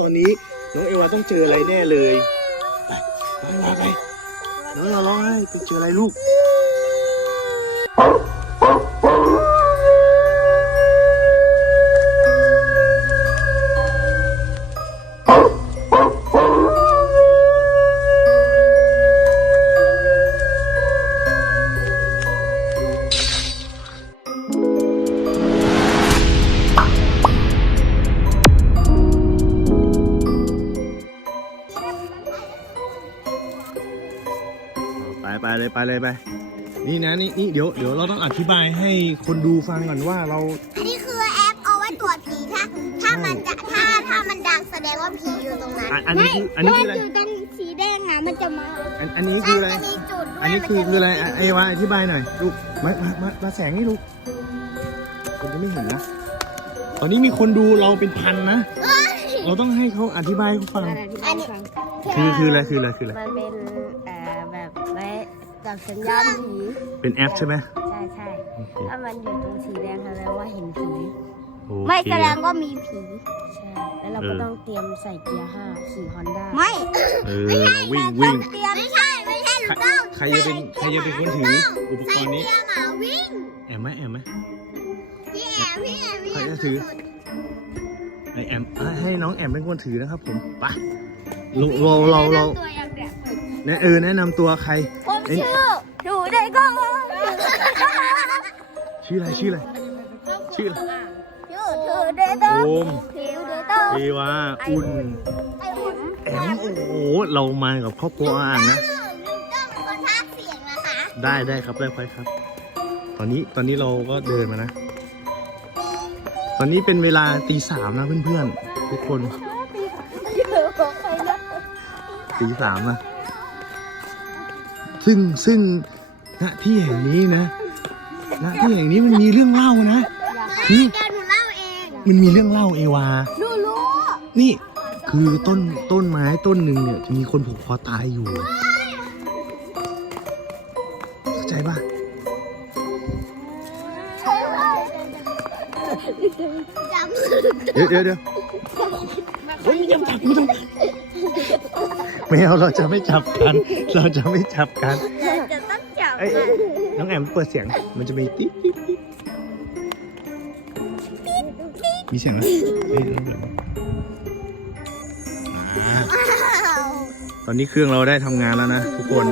ตอนนี้น้องเอวาต้องเจออะไรแน่เลย ไปไปมาไปน้องอย่าร้องไห้ไปเจออะไรลูก ไปไปเลยไปเลยไป นี่นะนี่นี่เดี๋ยวเดี๋ยวเราต้องอธิบายให้คนดูฟังก่อนว่าเรา อันนี้คือแอปเอาไว้ตรวจผีถ้าถ้ามันจะถ้าถ้ามันดังแสดงว่าผีอยู่ตรงนั้นอันอันนี้คืออันนี้คืออะไรอยู่ตรงสีแดงอะมันจะมาอันอันนี้คืออะไรจะมีจุดด้วยอันนี้คือมัจคืออะไรอะเอวาอธิบายหน่อยลูกมามามามาแสงนี่ลูกคนจะไม่เห็นนะ ตอนนี้มีคนดูเราเป็นพันนะเอ้ยเราต้องให้เขาอธิบายให้เขาฟัง อันนี้คือคืออะไรคืออะไรคืออะไร มันเป็นเอ่อแบบไว้ จับสัญญาณผีเป็นแอปใช่ไหมใช่ใช่โอเคถ้ามันอยู่ตรงสีแดงแสดงว่าเห็นผี โอไม่เคแสดงว่ามีผีใช่ แล้วเราก็เออ ต้องเตรียมใส่เกียร์ห้าขี่ฮอนด้าไม่เออเราวิ่งวิ่งเตรียมไม่ใช่ไม่ใช่หนูต้องใครจะเป็นใครจะเป็นคนถืออุปกใส่รณ์นี้เกียร์หมาวิ่งแอมไหมแอมไหม พี่แอมพี่แอมพี่แอใครมจะถือ ไอแอมอะให้น้องแอมเป็นคนถือนะครับผมไปเราเราเราเราตัวยังแดกเนี่ยเออแนะนำตัวใครผม เอ้ยชื่อหนูได้ก็ชื่ออะไรชื่ออะไรชื่ออะไรชื่อเธอได้ต้โอมผิวได้ต้เอวาอุ่นไอ้หุ่นแอมโอ้โหเรามากับครอบครัวอ่างนะลุงก็เป็นคนพากย์เสียงนะคะได้ได้ครับได้ครับ ตอนนี้ตอนนี้เราก็เดินมานะ ตอนนี้เป็นเวลาตีสามนะเพื่อนๆทุกคนตีสามนะ ซึ่งซึ่งณที่แห่งนี้นะณที่แห่งนี้มันมีเรื่องเล่านะนี่เดี๋ยวหนูเล่าเองมันมีเรื่องเล่าเอวา หนูรู้ นี่คือต้นต้นไม้ต้นหนึ่งเนี่ยจะมีคนผูกคอตายอยู่ เข้าใจป่ะจำเดี๋ยวเดี๋ยวเดี๋ยวเฮ้ยอย่าจับไม่ต้อง ไม่เอาเราจะไม่จับกัน เราจะไม่จับกันจะต้องจับเอ้ยน้องแอมเปิดเสียง มันจะมีติ๊ดติ๊ดติ๊ดมีเสียงไหมเฮ้ยน้องแอมอ่าตอนนี้เครื่องเราได้ทำงานแล้วนะทุกคน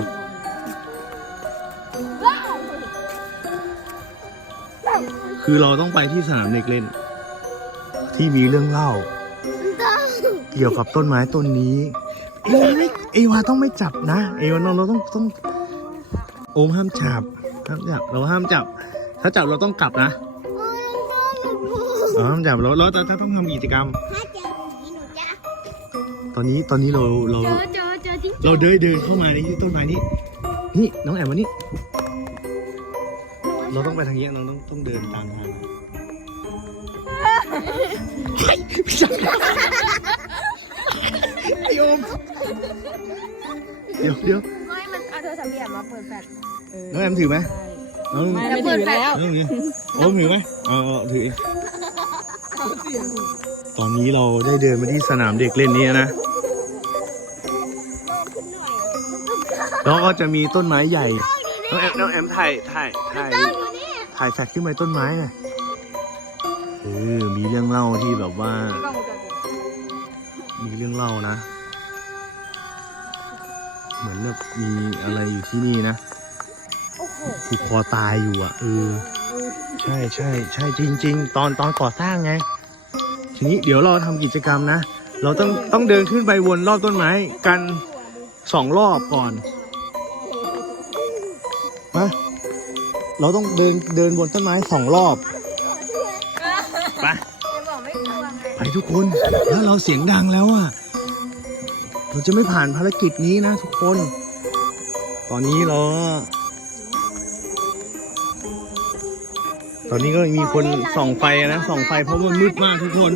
คือเราต้องไปที่สนามเด็กเล่น ที่มีเรื่องเล่า เกี่ยวกับต้นไม้ต้นนี้ เอ้ย เอวาต้องไม่จับนะ เอวาเราเราต้องต้อง โอมห้ามจับห้ามจับเราห้ามจับ ถ้าจับเราต้องกลับนะเราห้ามจับเราเราถ้าถ้าต้องทำกิจกรรม ถ้าเจอผีหนูจะตอนนี้ตอนนี้เราเรา เจอเจอเจอจริงเราเดินเดินเข้ามาในที่ต้นไม้นี้ นี่น้องแอมมานี่ เราต้องไปทางนี้เราต้องต้องเดินตามทางไอโอมเดี๋ยวเดี๋ยวไม่มันเอาโทรศัพท์พี่แอมมาเปิดแฟลชน้องแอมถือไหมน้องไม่เปิดแฟลชแล้วน้องถือโอมถือไหมเอาเอาถือเองตอนนี้เราได้เดินมาที่สนามเด็กเล่นนี้นะ แล้วก็จะมีต้นไม้ใหญ่ น้องแอมน้องแอมถ่ายถ่ายถ่ายถ่ายแฟกขึ้นไปต้นไม้ไงเออมีเรื่องเล่าที่แบบว่า มีเรื่องเล่านะ เหมือนแบบมีอะไรอยู่ที่นี่นะผูกคอตายอยู่อะเออใช่ใช่ใช่จริง ๆ ตอนตอนก่อสร้างไง ทีนี้เดี๋ยวเราทำกิจกรรมนะ เราต้องต้องเดินขึ้นไปวนรอบต้นไม้กันสองรอบก่อนมาเราต้องเดินเดินบนต้นไม้สองรอบไปไปทุกคน ถ้าเราเสียงดังแล้วอะ เราจะไม่ผ่านภารกิจนี้นะทุกคน ตอนนี้เราก็ตอนนี้ก็มีคนส่องไฟนะส่องไฟเพราะมันมืดมากทุกคน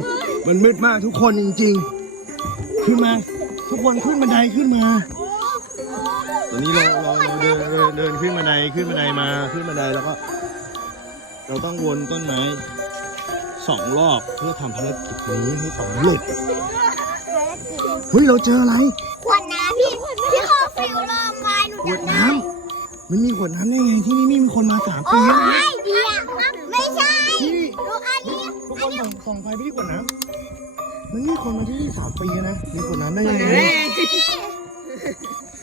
มันมืดมากทุกคนจริง ๆ ขึ้นมา ทุกคนขึ้นบันไดขึ้นมา ตอนนี้เราเราเราเดินเดินเดินขึ้นบันไดขึ้นบันไดมาขึ้นบันไดแล้วก็ เราต้องวนต้นไม้สองรอบเพื่อทำภารกิจนี้ให้สำเร็จ เฮ้ยเราเจออะไร ขวดน้ำพี่พี่คอฟิวลองไว้หนูขวดจำได้น้ำมันมีขวดน้ำได้ไงที่นี่ไม่มีคนมาสามโอ้ปีแล้วนะยเดียวไม่ใช่ที่นี่ดูอันนี้ทุกคนส่องส่องไฟไปที่ขวดน้ำมันมีคนมาที่นี่สามปีแล้วนะ มีขวดน้ำได้ยังไง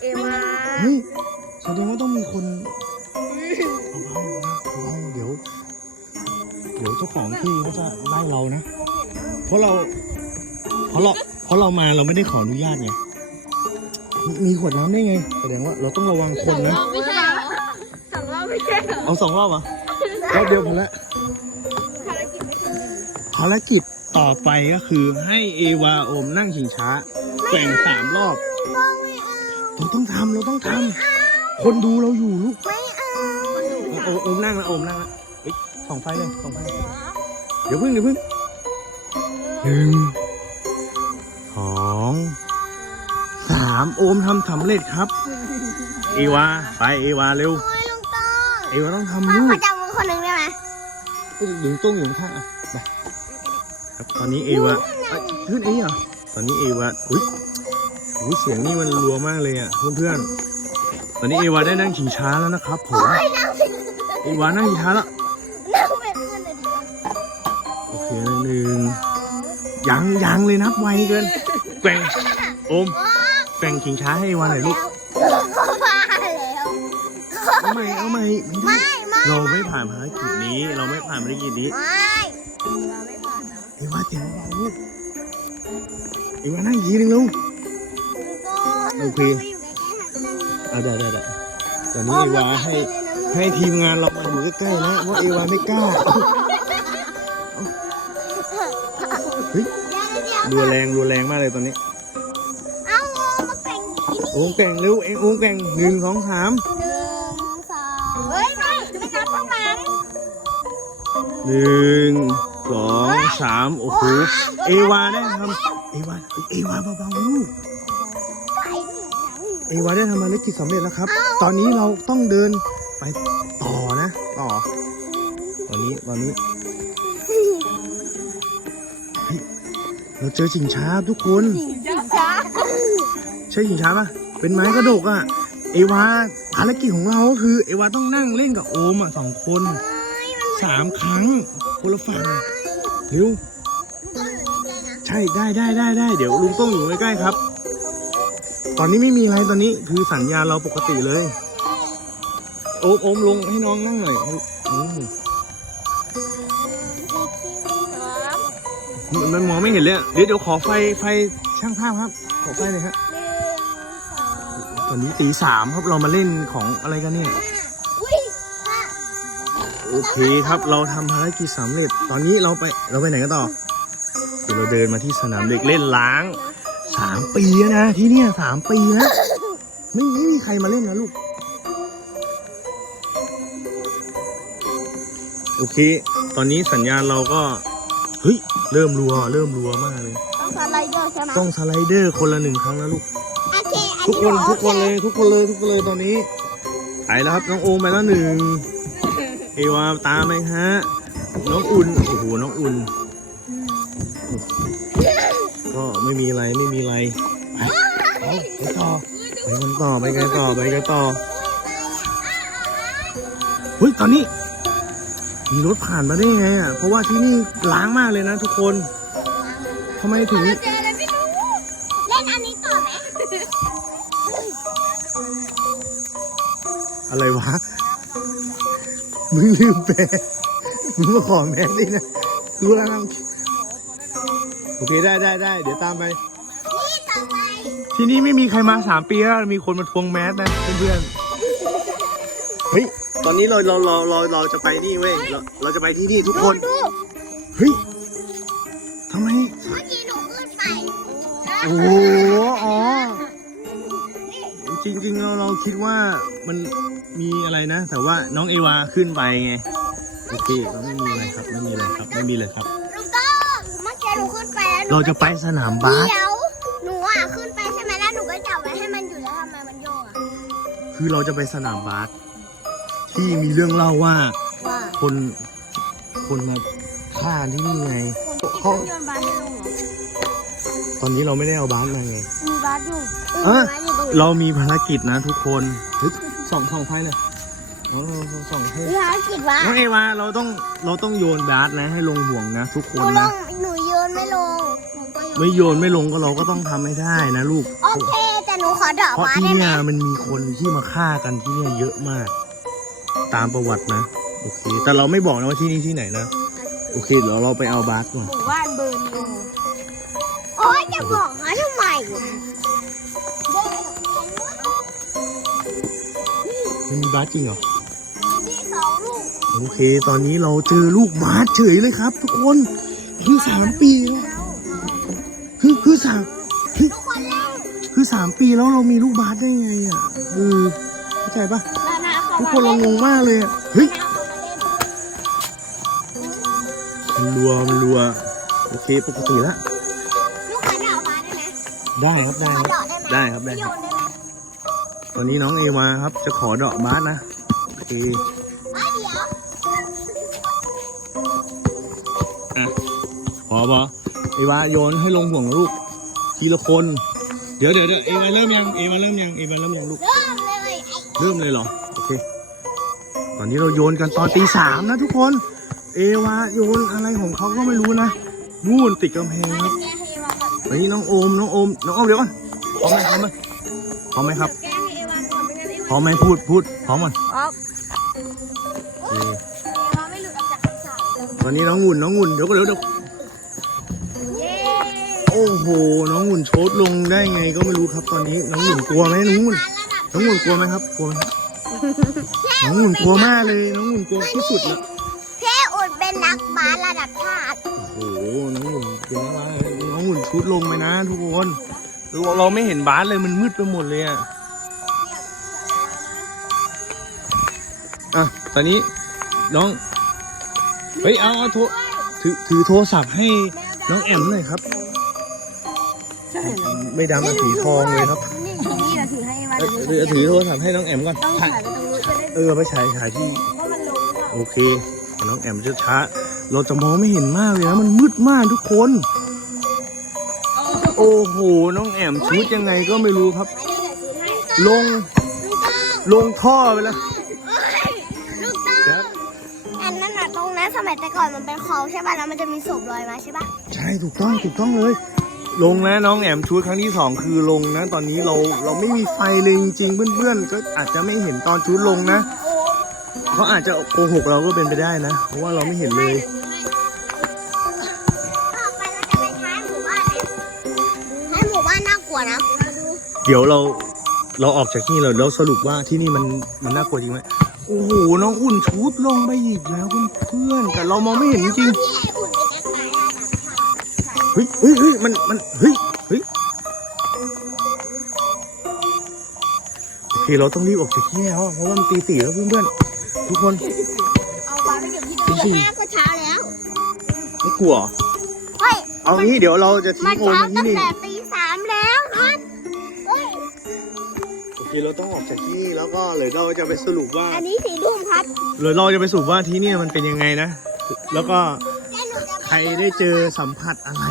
เอวาเฮ้ยแสดงว่าต้องมีคนเบาๆนะเบาๆเดี๋ยว เดี๋ยวเจ้าของที่เขาจะไล่เรานะ เพราะเรา เพราะเรา เพราะเรามาเราไม่ได้ขออนุญาตไงมีมีขวดน้ำได้ไง แสดงว่าเราต้องระวังคนนะ ไม่ใช่เหรอสองรอบไม่ใช่เหรอเอาสองรอบเหรอรอบเดียวพอละภารกิจต่อไปก็คือให้เอวาโอมนั่งชิงช้าแกว่งสามรอบ เราต้องทำเราต้องทำคนดูเราอยู่ลูกไม่เอาโอมโอมนั่งแล้วโอมนั่งแล้วเฮ้ยส่องไฟเลยส่องไฟเลยเดี๋ยวพึ่งเดี๋ยวพึ่งหนึ่ง สองสามโอมทำสำเร็จครับ เอวา ไปเอวาเร็ว โอ้ยลุงโต้งเอวาต้องขอทำลูขอกจับมือคนหนึ่งได้ไหมหญิงตุ้งอยู่ข้างๆอะไปครับตอนนี้เอวาเอ้ยขึ้นเอเหรอตอนนี้เอวาอุ้ยอุ้ยเสียงนี่มันรัวมากเลยอะเพื่อนๆตอนนี้เอวาได้นั่งชิงช้าแล้วนะครับผม โอ้ยนั่งเป็นเอวานั่งชิงช้าแล้ว นั่งเป็นเพื่อนเลยดีกว่าโอเคนะหนึ่งยังยังเลยนับไวเกิน แกว่งโอมแกว่งชิงช้าให้เอวาหน่อยลูกเขามาแล้วเอาใหม่เอาใหม่ไม่ได้ไม่ไม่เราไม่ผ่านภารกิจนี้ เราไม่ผ่านภารกิจนี้ไม่เอวาเสียงเบาลูกเอวานั่งอีกทีหนึงลูกโอเคอะได้ได้ได้ตอนนี้เอวาให้ให้ทีมงานเรามาอยู่ใกล้ๆนะเพราะเอวาไม่กล้าเฮ้ย รัวแรงรัวแรงมากเลยตอนนี้เอามาแข่งที่นี่โอ้งแกว่งเร็วเองโอ้งแกว่งหนึ่งสองสามหนึ่งสองเฮ้ยไม่ไม่นับเข้ามาหนึ่งสองสามโอ้โหเอวาได้ทำเอวาเอวาเบาๆลูกไปหนึ่งครั้งเอวาได้ทำภารกิจสำเร็จแล้วครับ ตอนนี้เราต้องเดินไปต่อนะต่อตอนนี้ตอนนี้ เราเจอชิงช้าทุกคนช้าใช่ชิงช้าปะเป็นไม้กระดกอะเอวาภารกิจของเราก็คือ เอวาต้องนั่งเล่นกับโอมอะสองคนสามครั้งคนละฝั่งเร็วต้นหรือไม่ใช่นะใช่ได้ได้ได้ได้เดี๋ยวลุงต้องอยู่ใกล้ๆครับ ตอนนี้ไม่มีอะไรตอนนี้คือสัญญาณเราปกติเลย โอมโอมลงให้น้องนั่งหน่อย มันมันมองไม่เห็นเลยอะเดี๋ยวเดี๋ยวขอไฟไฟช่างภาพครับ ขอไฟเลยครับตอนนี้ตีสามครับเรามาเล่นของอะไรกันเนี่ยอุ้ยค่ะโอเคครับเราทำภารกิจสำเร็จ ตอนนี้เราไปเราไปไหนกันต่อเดี๋ยวเราเดินมาที่สนามเด็กเล่นล้างสามปีแล้วนะที่เนี่ยสามปีแล้วไม่ไม่มีใครมาเล่นนะลูก โอเค ตอนนี้สัญญาณเราก็ เฮ้ย เริ่มรัว เริ่มรัวมากเลย ต้องสไลเดอร์ใช่ไหมต้องสไลเดอร์คนละหนึ่งครั้งนะลูก โอเค อันทุกนี้คนโอทุกเคคนเลยทุกคนเลยทุกคนเลยตอนนี้ไปแล้วครับน้องโอมไปแล้วหนึ่งเอวาตามไหมฮะ น้องอุ่นโอ้โหน้องอุ่น ก็ไม่มีอะไรไม่มีอะไรไปเอาไปต่อไปกันต่อไปกันต่อไปกันต่อเฮ้ยตอนนี้ มีรถผ่านมาได้ไงอะ เพราะว่าที่นี่ล้างมากเลยนะทุกคนทำไมถึงเจออะไรไม่รู้เล่นอันนี้ต่อไหมอะไรวะ มึงลืมแปลมึงมาขอแมสดินะรู้แล้วนะโอเคได้ได้ได้เดี๋ยวตามไป นี่ต่อไป ที่นี่ไม่มีใครมาสามปีแล้ว มีคนมาทวงแมสนะเพื่อนๆ เฮ้ย ตอนนี้เราเราเราเราเราจะไปนี่เว้ยเราเราจะไปที่นี่ทุกคน ดูเฮ้ยทำไม เมื่อกี้หนูขึ้นไปโอ้โห อ๋อ จริงๆเราเราคิดว่ามันมีอะไรนะ แต่ว่าน้องเอวาขึ้นไปไง โอเคก็ไม่มีอะไรครับ ไม่มีอะไรครับ ไม่มีเลยครับลุงก็เมื่อกี้หนูขึ้นไปแล้วหนูเราจะไปสนามบาส เดี๋ยวหนูอะขึ้นไปใช่ไหมแล้วหนูก็จับไว้ให้มันอยู่แล้วทำไมมันโยกอะคือเราจะไปสนามบาส ที่มีเรื่องเล่าว่าว่าคนคนมาฆ่าที่นี่ไงเขาโยนบาสให้ลุงเหรอตอนนี้เราไม่ได้เอาบาสมาไง มีบาสอยู่เอ้ยร้านอยู่ตรงนี้เรามีภารกิจนะทุกคนเฮ้ยส่องส่องไฟเลยเราเราส่องให้มีภารกิจวะน้องเอวาเราต้องเราต้องโยนบาสนะให้ลงห่วงนะทุกคหนูนลนะงหนูโยนไม่ลงหนูก็โยนไม่โยนไม่ลงก็เราก็ต้องทำให้ได้นะลูก โอเคแต่หนูขอดอกเพราะไม้ที่ได้ไหมเนี่ยมันมีคนที่มาฆ่ากันที่เนี่ยเยอะมาก ตามประวัตินะ โอเค แต่เราไม่บอกนะว่าที่นี่ที่ไหนนะ โอเค เดี๋ยวเราไปเอาบาสก่อน หมู่บ้านเบิร์นอยู่โอ๊ยจะบอกเขาทำไมมันมีบาสจริงเหรอ มีสองลูกโอเค ตอนนี้เราเจอลูกบาสเฉยเลยครับ ทุกคนคือสามปีแล้ว คือคือสามคือทุกคนเล่น คือสามปีแล้วเรามีลูกบาสได้ไงอะ เออเข้าใจปะนานาเขา ทุกมาคนเราเล่นงงมากเลยอะเฮ้ยนาเขามาเล่นมันรัวมันรัว โอเคปกติแล้วลูกขอดอกไม้ได้ไหมได้ครับได้ขคอรับดอกได้ไหมได้ครับได้โยครับนได้ไหมตอนนี้น้องเอวาครับ จะขอดอกบาสนะโอเคอ้าวเดี๋ยวอะพอปะเอวาโยนให้ลงห่วงลูกทีละคน เดี๋ยวเดี๋ยวเดี๋ยวเอวาเริ่มยังเอวาเริ่มยังเอวาเริ่มยังลูก เริ่มเลยไอ้เริ่มเลยเหรอโอ เค ตอนนี้เราโยนกันตอนตีสามนะทุกคน เอวาโยนอะไรของเขาก็ไม่รู้นะนู่นติดกำแพงครับแกให้เอวาก่อนตอนนี้น้องโอมน้องโอมน้องโอมเดี๋ยวก่อนพร้อมไหมพร้อมไหมพร้อมไหมครับแกให้เอวาก่อนไม่งั้นเอพร้อมไหมพูดพูดพร้อมก่อนอ๋อโอเควาไม่หลุดออกจากคำสาปตอนนี้น้องงุ่นน้องงุ่นเดี๋ยวก็เดี๋ยวเดี๋ยวเย้โอ้โห น้องงุ่นโชดลงได้ไงก็ไม่รู้ครับตอนนี้ น้องงุ่นกลัวไหมน้องงุ่นมาระดับน้องงุ่นกลัวไหมครับ กลัวไหมครับ น้องงุ่นกลัวมากเลยน้องงุ่นกลัวที่สุดเลยพี่อุ่นเป็นนักบาสระดับชาติโอ้โหน้องงุ่นเป็นอะไรน้องงุ่นชุดลงไปนะ ทุกคนเราเราไม่เห็นบาสเลยมันมืดไปหมดเลยอะอะตอนนี้น้องเฮ้ยเอาเอาโทรถือถือโทรศัพท์ให้น้องแอมหน่อยครับ ใช่เหรอไม่ดำอะสีทองเลยครับนี่นี่เราถือให้มาเอ้ยเดี๋ยวถือโทรศัพท์ให้น้องแอมก่อนต้องถ่าย เออไปฉายฉายที่ว่ามันลงหรือเปล่าโอเคแต่น้องแอมจะช้า เราจะมองไม่เห็นมากเลยนะ มันมืดมากทุกคน โอ้โห น้องแอมชุดยังไงก็ไม่รู้ครับ ลง ลงท่อไปแล้วลูกต้องครับอันนั้นน่ะตรงนั้นสมัยแต่ก่อนมันเป็นคลองใช่ป่ะ แล้วมันจะมีศพลอยมาใช่ป่ะ ใช่ ถูกต้อง ถูกต้องเลย ลงนะน้องแอมชุดครั้งที่สองคือลงนะ ตอนนี้เราเราไม่มีไฟเลยจริงๆเพื่อนๆก็อาจจะไม่เห็นตอนชุดลงนะเขาอาจจะโกหกเราก็เป็นไปได้นะ เพราะว่าเราไม่เห็นเลยต่อไปเราจะไปท้หมู่บ้านนะท้ายหมู่บ้านน่ากลัวนะเดี๋ยวเราเราออกจากที่เราแล้วสรุปว่าที่นี่มันมันน่ากลัวจริงไหมโอ้โหน้องอุ่นชุดลงไปอีกแล้วเพื่อนแต่เรามองไม่เห็นจริง เฮ้ยเฮ้ยเฮ้ยมันมันเฮ้ยเฮ้ยโอเคเราต้องรีบออกจากที่นี่แล้วอะเพราะว่ามันตีสี่แล้วเพื่อนๆทุกคนเอาบาสไปเก็บที่เดิมตีห้าก็เช้าแล้ว ไม่กลัวเฮ้ย เอางี้เดี๋ยวเราจะทิ้มังนโอมเช้าไว้ที่ตั้งนี่แต่ตีสามแล้วครับเฮ้ย โอเคเราต้องออกจากที่นี่แล้วก็เลยเราจะไปสรุปว่า อันนี้สีรุ่มครับเลยเราจะไปสรุปว่าที่เนี่ยมันเป็นยังไงนะ แล้วก็ รได้เจอสัมผัสอะไร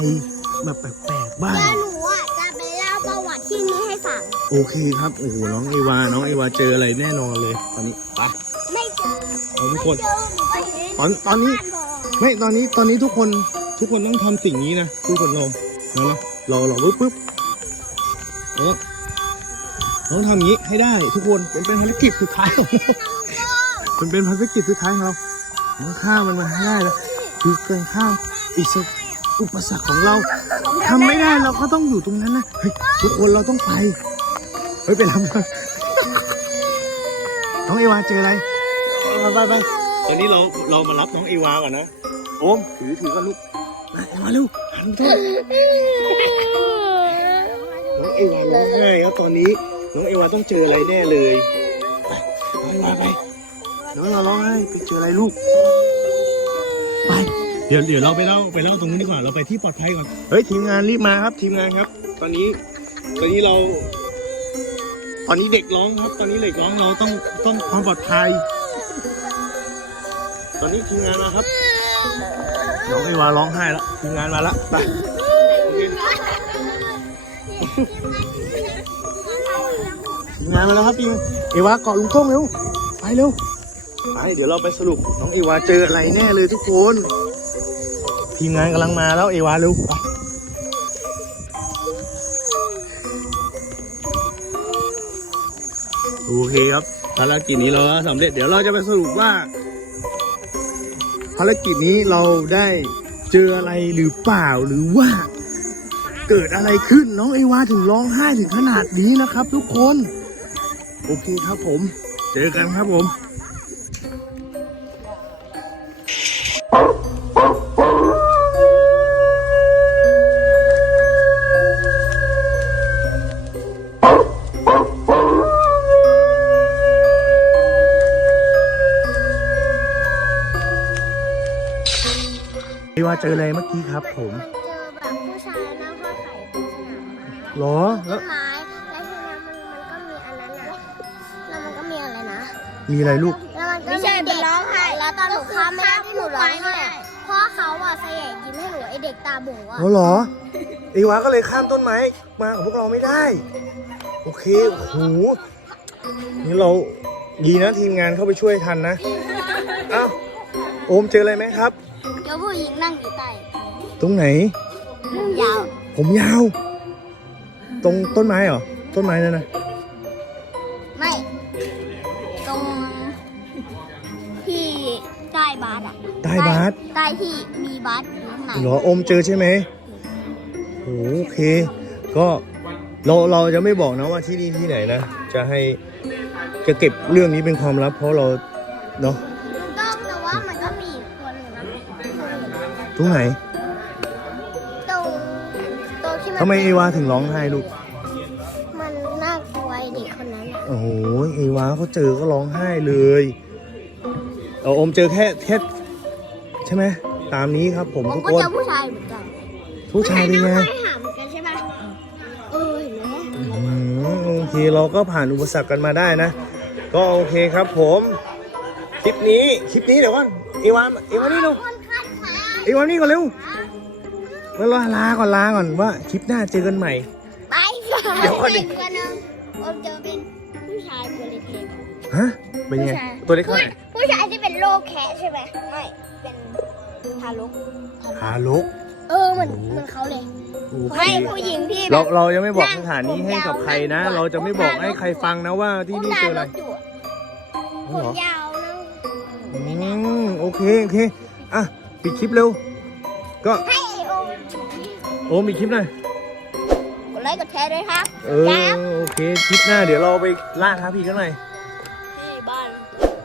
แบบแปลกๆบ้าง แล้วหนูอะจะไปเล่าประวัติที่นี้ให้ฟัง โอเคครับ โอ้โห น้องเอวา น้องเอวาเจออะไรแน่นอนเลย ตอนนี้ไปไม่เจอเอาทุกคน เจอหนูไปเห็นตอนตอนนี้ บ้านบอกไม่ ตอนนี้ ตอนนี้ทุกคน ทุกคนต้องทำสิ่งนี้นะ ทุกคนลองนะนะรอรอปึ๊บปึ๊บแล้วก็ต้องทำอย่างนี้ให้ได้ ทุกคน มันเป็นภารกิจสุดท้ายของเรามันเป็นภารกิจสุดท้ายของเราต้องข้ามมันมาให้ได้แล้วคือการข้า มอิสอุปสรรคของเราทำไม่ได้เราก็ต้องอยู่ตรงนั้นนะเฮ้ยทุกคนเราต้องไปเฮ้ยไปทำกันน้องเอวาเจออะไรไปไปไปตอนนี้เราเรามารับน้องเอวาก่อนนะโอมถือถือกันลูกมามาเร็วหันโทษน้องเอวาร้องไห้แล้วตอนนี้น้องเอวาต้องเจออะไรแน่เลยไปน้องเอวาไปน้องเอวาร้องไห้ไปเจออะไรลูกไปเดี๋ยวเดี๋ยวเราไปเล่าไปเล่าตรงนี้ดีกว่าเราไปที่ปลอดภัยก่อนเฮ้ยทีมงานรีบมาครับ ทีมงานครับ ตอนนี้ตอนนี้เรา ตอนนี้เด็กร้องครับ ตอนนี้เด็กร้องเราต้องต้องความปลอดภัย ตอนนี้ทีมงานมาครับน้องไอวาร้องไห้แล้วทีมงานมาแล้วไปโอเคทีมงานมาแล้วครับทีมเอวาเกาะลุงโต้งเร็วไปเร็วไปเดี๋ยวเราไปสรุปน้องเอวาเจออะไรแน่เลยทุกคน ทีมงานกำลังมาแล้วเอวาเร็วไปโอเคครับภารกิจนี้เราสำเร็จเดี๋ยวเราจะไปสรุปว่า ภารกิจนี้เราได้เจออะไรหรือเปล่าหรือว่า เกิดอะไรขึ้นน้องเอวาถึงร้องไห้ถึงขนาดนี้นะครับ ทุกคน โอเคครับผม เจอกันครับผม เอวาเจออะไรเมื่อกี้ครับ ผม มันเจอแบบผู้ชายนั่งข้อไข่ตรงสนามม้าหรอต้แล้วนไม้แล้วทีนี้มันมันก็มีอันนั้นอะแล้วมันก็มีอะไรนะมีอะไรลูก แล้วมันก็มีเด็กร้องไห้แล้วตอนหนูข้ามไม่ได้ที่หนูร้องไห้เพราะเขาอะเสยยิ้มให้หนูไอเด็กตาโบอะอ๋อเหรอเอวาก็เลยข้ามต้นไม้มากับพวกเราไม่ได้ โอเคโอ้โหนี่เราดีนะทีมงานเข้าไปช่วยทันนะเอ้าโอมเจออะไรไหมครับ เจอผู้หญิงนั่งอยู่ใต้ตรงไหนยาวผมยาว ตรงต้นไม้เหรอ ต้นไม้นั่นนะไม่ ตรง ที่ใต้บาสอะใต้บาสใต้ที่มีบาสอยู่ข้างในเหรอโอมเจอใช่ไหมโอโอเค ก็เราเราจะไม่บอกนะว่าที่นี่ที่ไหนนะ จะให้จะเก็บเรื่องนี้เป็นความลับ เพราะเราเนาะ รงไหนตรงตรงที่มันทำไมเอวาถึงร้องไห้ลูก มันน่ากลัวไอ้เด็กคนนั้นอะโอ้โหเอวาเขาเจอก็ร้องไห้เลยเอาโอมเจอแค่แค่ใช่ไหมตามนี้ครับ ผมผมทุกก็คน เจอผู้ชายเหมือนกันผู้ชายเป็นไงผู้ชายหาเหมือนกันใช่ไหมเออเห็นไหมอืมโอเคเราก็ผ่านอุปสรรคกันมาได้นะ ก็โอเคครับผม คลิปนี้คลิปนี้เดี๋ยวก่อนเอวาเอวานี่เร็วคน คัดขาเอวานี่ก่อนเร็วมาลาลาก่อนลาก่อนว่าคลิปหน้าเจอกันใหม่ ไปค่ะเดี๋ยวก่อนดิไปตัวหนึงผมเจอเป็นผู้ชายตัวเล็กฮะเป็นไงผู้ชายตัวเล็กเท่าไหร่ๆผู้ชายที่เป็นโรคแคะใช่ไหมไม่เป็นทารกทารกเออเหมือนเหมือนเขาเลยโอเคไม่ผู้หญิงที่แบเราบเราจะไม่บอกนั่สงถานที่ผมให้กับยาวใครนะนั่งเราจะไม่บอกผมให้ใครฟังนะว่าที่นี่เจออะไรผมด่ารถยู่อ๋อผเหรมอยาวนั่งอืมโอเค โอเค อะ ปิดคลิปเร็ว ก็ให้โอมโอ้มีคลิปหน่อยกดไลค์กดแชร์ด้วยครับเออโอเคคลิปหน้าเดี๋ยวเราไปล่าท้าพี่กันหน่อยนี่บ้าน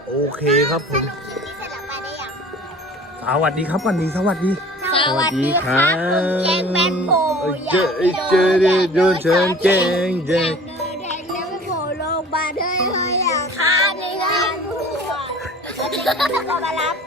โอเคครับผมสรุปคลิปนี้เสร็จแล้วไปได้ยังสวัสดีครับวันนี้สวัสดี สวัสดีครับผมแกงแมนโพเจอเจอเจอโดนเชิญแกงแดงเดินแดงแล้วโผล่ลงมาเฮ้ยเฮ้ยอยากฆ่าในงานกูแล้วจะก็มารับกู